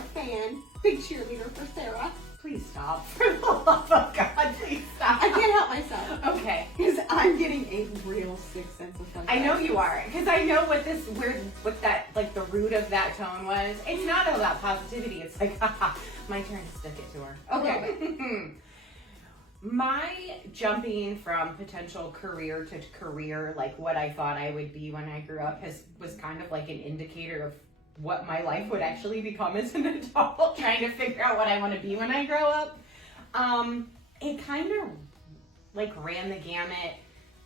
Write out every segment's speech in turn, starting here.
a fan, big cheerleader for Sarah. Please stop. For the love of God, please stop. I can't help myself. Okay. Because I'm getting a real sick sense of fun. I know you are, because I know what that, like, the root of that tone was. It's not about positivity. It's like, haha, my turn to stick it to her. Okay. My jumping from potential career to career, like what I thought I would be when I grew up, was kind of like an indicator of what my life would actually become as an adult, trying to figure out what I want to be when I grow up. It kind of like ran the gamut.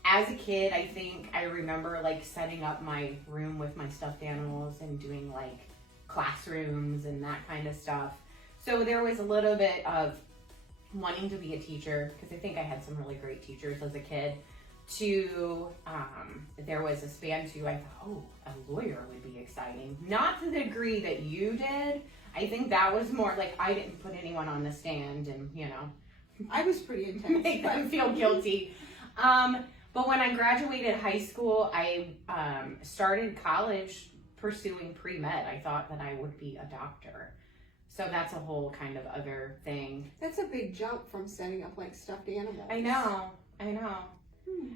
As a kid, I think I remember like setting up my room with my stuffed animals and doing like classrooms and that kind of stuff. So there was a little bit of wanting to be a teacher, because I think I had some really great teachers as a kid, to there was a span to, I thought, oh, a lawyer would be exciting. Not to the degree that you did. I think that was more like I didn't put anyone on the stand and, I was pretty intense. make them feel guilty. But when I graduated high school, I started college pursuing pre-med. I thought that I would be a doctor. So that's a whole kind of other thing. That's a big jump from setting up like stuffed animals. I know.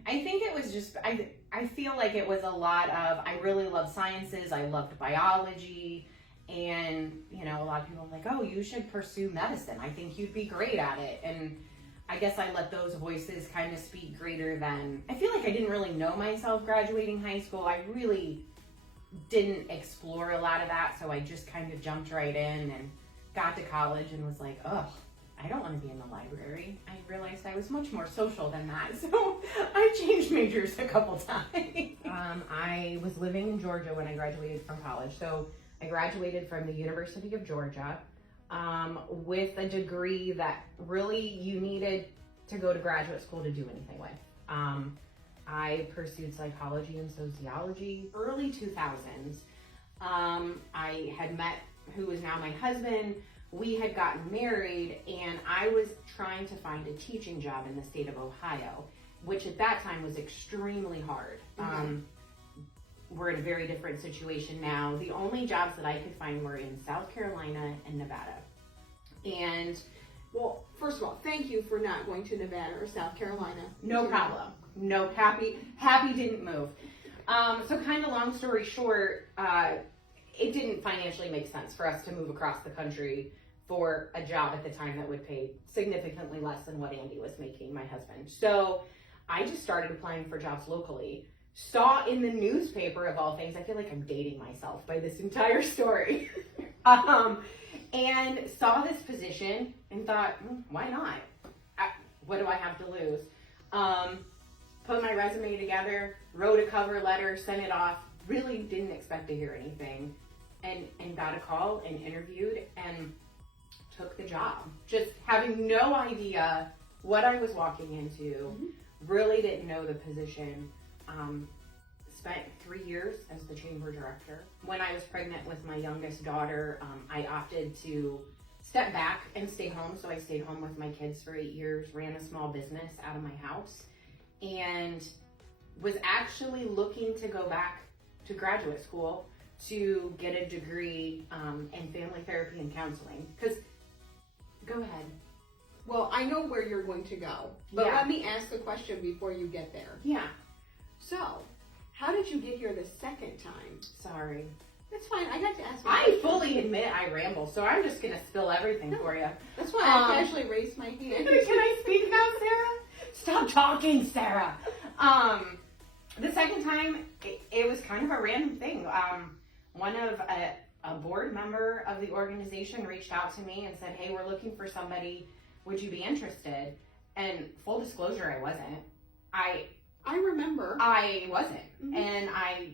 I think it was just, I feel like it was a lot of, I really love sciences, I loved biology, and, a lot of people were like, oh, you should pursue medicine. I think you'd be great at it. And I guess I let those voices kind of speak greater than, I feel like I didn't really know myself graduating high school. I really didn't explore a lot of that, so I just kind of jumped right in and got to college and was like, oh, I don't want to be in the library. I realized I was much more social than that, so I changed majors a couple times. I was living in Georgia when I graduated from college, so I graduated from the University of Georgia with a degree that really you needed to go to graduate school to do anything with. I pursued psychology and sociology early 2000s. I had met who is now my husband. We had gotten married, and I was trying to find a teaching job in the state of Ohio, which at that time was extremely hard. We're in a very different situation now. The only jobs that I could find were in South Carolina and Nevada. And, well, first of all, thank you for not going to Nevada or South Carolina. No problem. No, happy didn't move. So kind of long story short, it didn't financially make sense for us to move across the country for a job at the time that would pay significantly less than what Andy was making, my husband. So I just started applying for jobs locally. Saw in the newspaper, of all things, I feel like I'm dating myself by this entire story, and saw this position and thought, why not? What do I have to lose? Put my resume together, wrote a cover letter, sent it off, really didn't expect to hear anything, and got a call and interviewed and took the job. Just having no idea what I was walking into, really didn't know the position. Spent 3 years as the chamber director. When I was pregnant with my youngest daughter, I opted to step back and stay home. So I stayed home with my kids for 8 years, ran a small business out of my house, and was actually looking to go back to graduate school to get a degree in family therapy and counseling. Because, go ahead. Well, I know where you're going to go, but Yeah. let me ask the question before you get there. Yeah. So, how did you get here the second time? Sorry. That's fine. I got to ask you. I fully admit I ramble, so I'm just going to spill everything for you. That's why I casually raised my hand. Can I speak now, Sarah? Stop talking, Sarah. The second time, it was kind of a random thing. One of a board member of the organization reached out to me and said, hey, we're looking for somebody. Would you be interested? And full disclosure, I wasn't. I remember. I wasn't. And I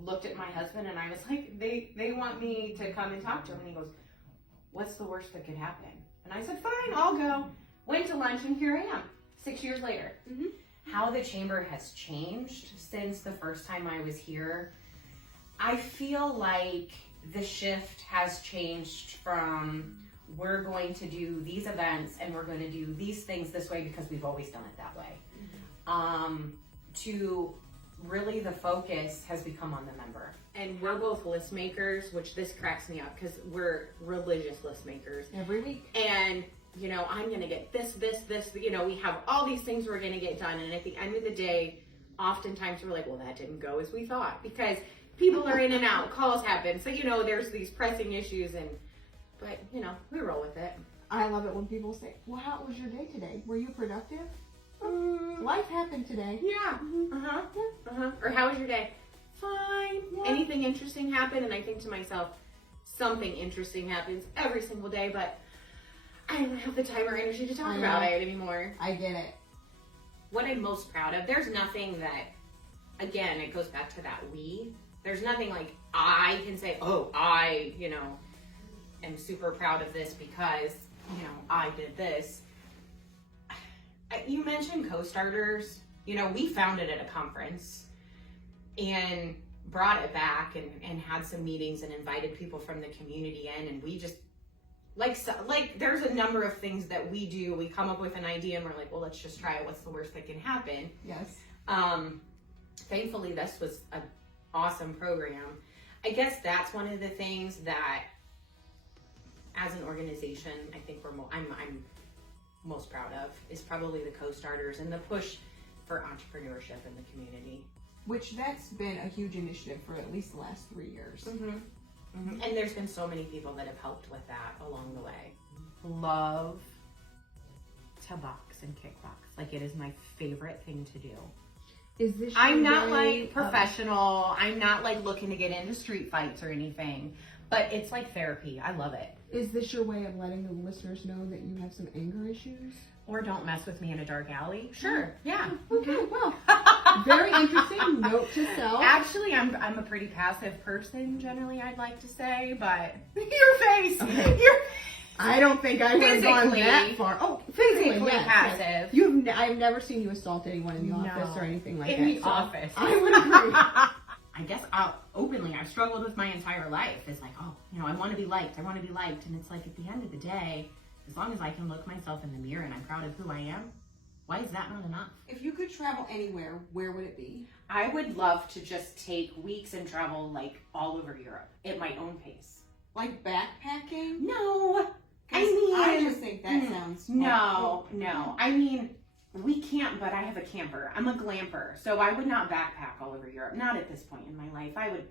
looked at my husband and I was like, they want me to come and talk to him. And he goes, what's the worst that could happen? And I said, fine, I'll go. Went to lunch and here I am, 6 years later. How the chamber has changed since the first time I was here, I feel like the shift has changed from we're going to do these events and we're going to do these things this way because we've always done it that way, to really the focus has become on the member. And we're both list makers, which this cracks me up because we're religious list makers. Every week. And, you know, I'm going to get this, you know, we have all these things we're going to get done. And at the end of the day, oftentimes we're like, well, that didn't go as we thought because people are in and out, calls happen. So, you know, there's these pressing issues but, you know, we roll with it. I love it when people say, well, how was your day today? Were you productive? Life happened today. Yeah. Or how was your day? Fine. Yeah. Anything interesting happened? And I think to myself, something interesting happens every single day, but I don't have the time or energy to talk about it anymore. I get it. What I'm most proud of, there's nothing that, again, it goes back to that we. There's nothing like I can say, oh, I, you know, am super proud of this because, you know, I did this. You mentioned co-starters. You know, we found it at a conference and brought it back and had some meetings and invited people from the community in, and we just like there's a number of things that we do. We come up with an idea and we're like, well, let's just try it. What's the worst that can happen? Yes. Thankfully, this was an awesome program. I guess that's one of the things that, as an organization, I think I'm most proud of is probably the co-starters and the push for entrepreneurship in the community. Which that's been a huge initiative for at least the last 3 years. And there's been so many people that have helped with that along the way. Love to box and kickbox. Like, it is my favorite thing to do. Is this I'm not like professional. I'm not like looking to get into street fights or anything, but it's like therapy. I love it. Is this your way of letting the listeners know that you have some anger issues? Or don't mess with me in a dark alley? Sure. Yeah. Okay, well, very interesting. Note to self. Actually, I'm a pretty passive person generally, I'd like to say, but your face. Okay. I don't think I would have gone that far. Oh, physically yes, passive. Yes. I've never seen you assault anyone in the office or anything like that. In the office. I would agree. I guess I've struggled with my entire life. It's like, oh, you know, I want to be liked. And it's like, at the end of the day, as long as I can look myself in the mirror and I'm proud of who I am, why is that not enough? If you could travel anywhere, where would it be? I would love to just take weeks and travel like all over Europe at my own pace. Like backpacking? No. I just think that sounds No. I mean, we camp, but I have a camper. I'm a glamper, so I would not backpack all over Europe. Not at this point in my life. I would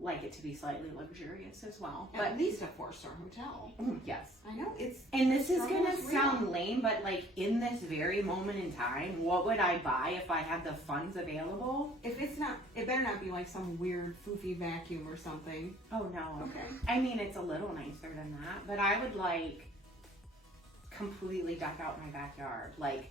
like it to be slightly luxurious as well. But at least a 4-star hotel. Yes. I know. And this is going to sound lame, but like in this very moment in time, what would I buy if I had the funds available? If it's not, it better not be like some weird foofy vacuum or something. Oh, no. Okay. I mean, it's a little nicer than that, but I would like completely deck out my backyard. Like,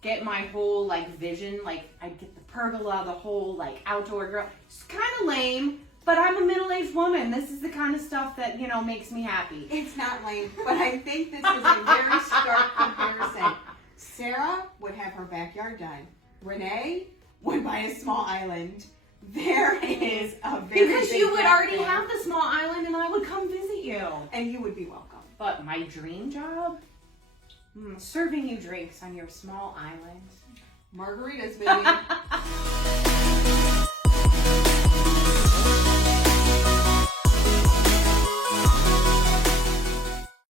get my whole like vision, like I'd get the pergola, the whole like outdoor girl. It's kind of lame, but I'm a middle-aged woman. This is the kind of stuff that, you know, makes me happy. It's not lame, but I think this is a very stark comparison. Sarah would have her backyard done. Renee would buy a small island. There is a very because big you would already backyard. have the small island and I would come visit you. And you would be welcome. But my dream job? Serving you drinks on your small island. Margaritas, baby.